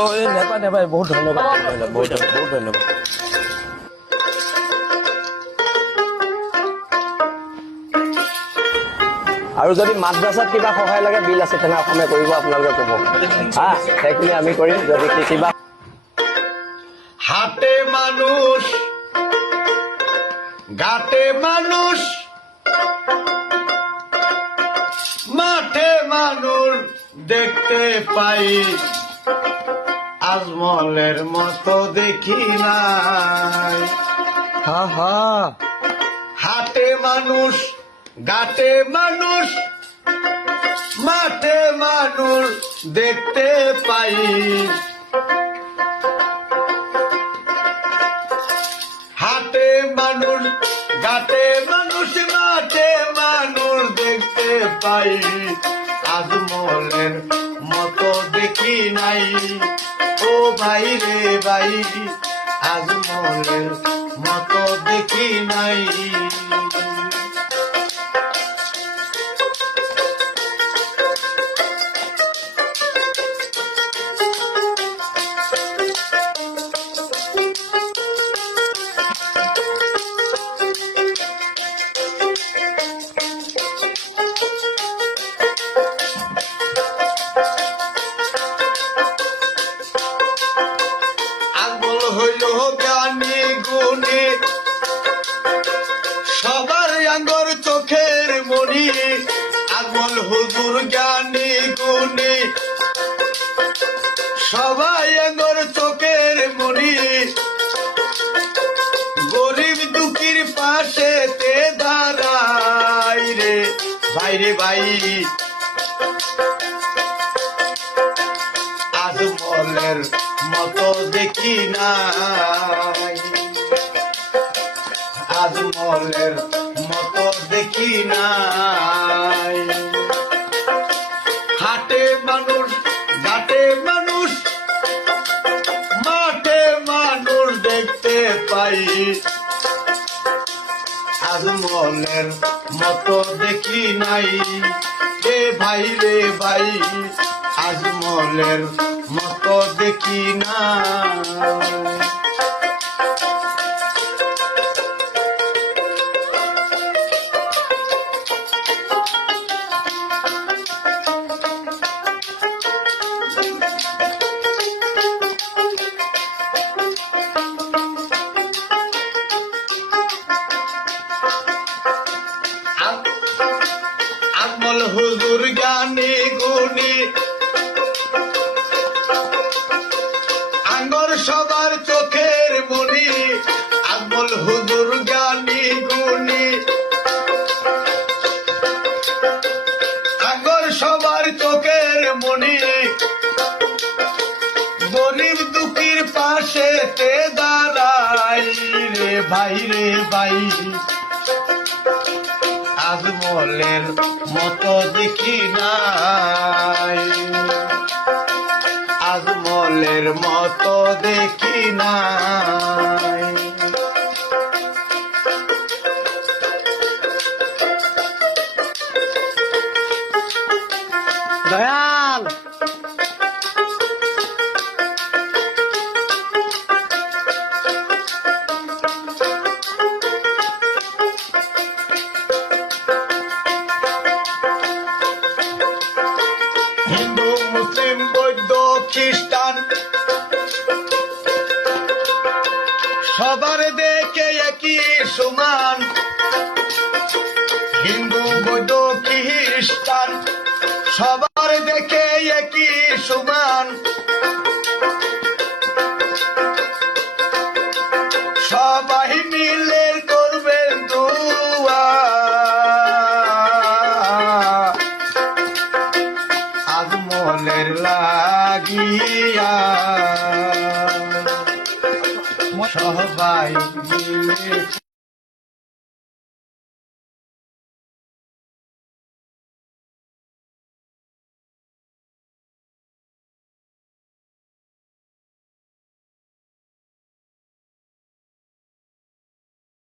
ও এই নেপায় নেপায় বহুত ধন্যবাদ বহুত ধন্যবাদ। আৰু যদি মাদ্ৰাছাত কিবা সহায় লাগে বিল আছে তেনে অসমে কৰিব, আপোনালোকে ক'ব হা, সেইখিনি আমি কৰিম। যদি কিবা হাটে মানুষ ঘাটে মানুষ মাঠে মানুষ দেখতে পাই, আজমলের মতো দেখি নাই। হা হা হাটে মানুষ ঘাটে মানুষ মাঠে মানুষ দেখতে পাই, হাটে মানুষ ঘাটে মানুষ মাঠে মানুষ দেখতে পাই, আজমলের মতো দেখি নাই। ও ভাই রে ভাই, আজমলের মতো দেখি নাই। আজমল হইল জ্ঞানী গুণী, সবার আঙ্গর চোখের মণি। আজমল হুজুর জ্ঞানী গুণী, সবাই আঙ্গর চোখের মণি। গরিব দুঃখীর পাশে তে দাঁড়াই রে ভাই রে ভাই, আজমলের মতো দেখি নাই, আজমলের মতো দেখি নাই। হাটে মানুষ ঘাটে মানুষ মাঠে মানুষ দেখতে পাই, আজমলের মতো দেখি নাই। এ ভাই রে ভাই, আজমলের মতো দেখি না। আজমল হুজুর জ্ঞানী গুণী, আঙ্গর সবার চোখের মণি। আজমল হুজুর জ্ঞানী গুণী, আঙ্গর সবার চোখের মণি। গরিব দুঃখীর পাশে তে দাঁড়াই রে ভাই রে ভাই, আজমলের মতো দেখি নাই, আজমলের মতো দেখি নাই। দয়াল হিন্দু মুসলিম বৌদ্ধ খ্রিস্টান সবার দেখে একই সমান, হিন্দু বৌদ্ধ খ্রিস্টান সবার দেখে একই সমান।